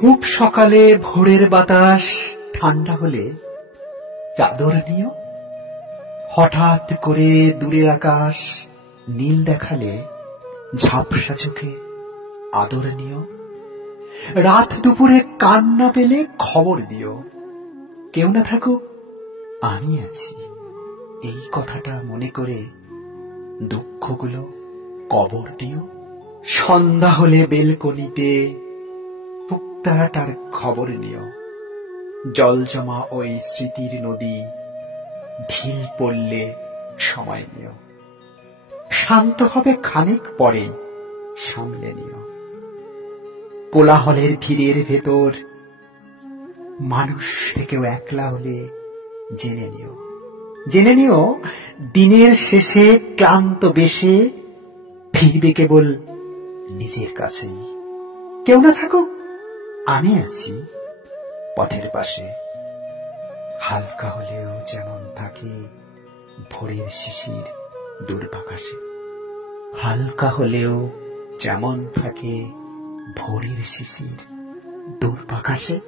খুব সকালে ভোরের বাতাস ঠান্ডা হলে চাদর নিও। হঠাৎ করে দূরের আকাশ নীল দেখালে ঝাপসা চোখে আদর নিও। রাত দুপুরে কান্না পেলে খবর দিও। কেউ না থাকুক আমি আছি, এই কথাটা মনে করে দুঃখগুলো কবর দিও। সন্ধ্যা হলে বেলকনিতে পুক্তাটার খবর নিও। জল জমা ওই স্মৃতির নদী ঢিল পড়লে সময় নিও। শান্ত হবে খানিক পরে সামলে নিও। কোলাহলের ভিড়ের ভেতর মানুষ থেকেও একলা হলে জেনে নিও। জেনে নিও দিনের শেষে ক্লান্ত বেশে ফিরবে কেবল নিজের কাছেই। কেউ না থাকুক আমি আছি পথের পাশে। হালকা হলেও যেমন থাকে ভোরের শিশির দূরপাকাশে। হালকা হলেও যেমন থাকে ভোরের শিশির দূরপাকাশে।